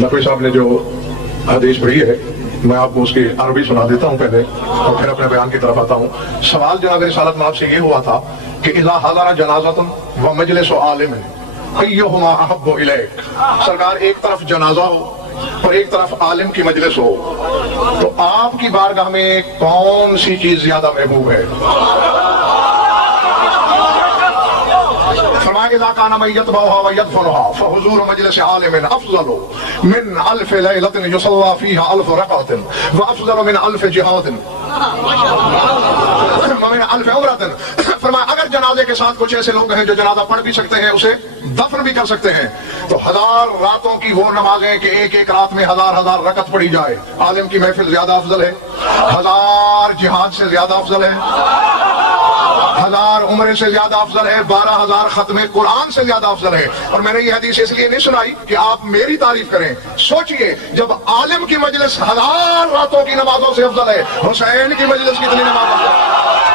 नकवी साहब ने जो हदीस पढ़ी है मैं आपको उसकी अरबी सुना देता हूँ पहले और फिर अपने बयान की तरफ आता हूँ। सवाल जनाब रिसालत माब से ये हुआ था कि इज़ा हज़रा जनाज़तुन व मजलिस आलिमिन अय्युहुमा अहब्बु इलैक। सरकार, एक तरफ जनाजा हो और एक तरफ आलिम की मजलिस हो, तो आपकी बारगाह में कौन सी चीज ज्यादा महबूब है? फरमाया इज़ा काना मन यतबउहा व यदफनुहा फहुज़ूर मजलिस आलिमिन अफ़ज़लु मिन अल्फ़ लैलतिन युसल्ला फ़ीहा अल्फ़ रक़अतिन व अफ़ज़लु मिन अल्फ़ जिहादिन व मिन अल्फ़ उमरतिन। फरमाया अगर जनाजे के साथ कुछ ऐसे लोग हैं जो जनाजा पढ़ भी सकते हैं, उसे दफन भी कर सकते हैं, तो 1000 रातों की वो नमाजें कि एक एक रात में 1000 रकत पढ़ी जाए, आलिम की महफिल ज्यादा अफजल है, 1000 जिहाद से ज्यादा अफजल है, 1000 उम्रे से ज्यादा अफजल है, 12000 खत्मे कुरान से ज्यादा अफजल है। और मैंने ये हदीस इसलिए नहीं सुनाई कि आप मेरी तारीफ करें। सोचिए, जब आलिम की मजलिस 1000 रातों की नमाजों से अफजल है, हुसैन की मजलिस कितनी नमाजों से?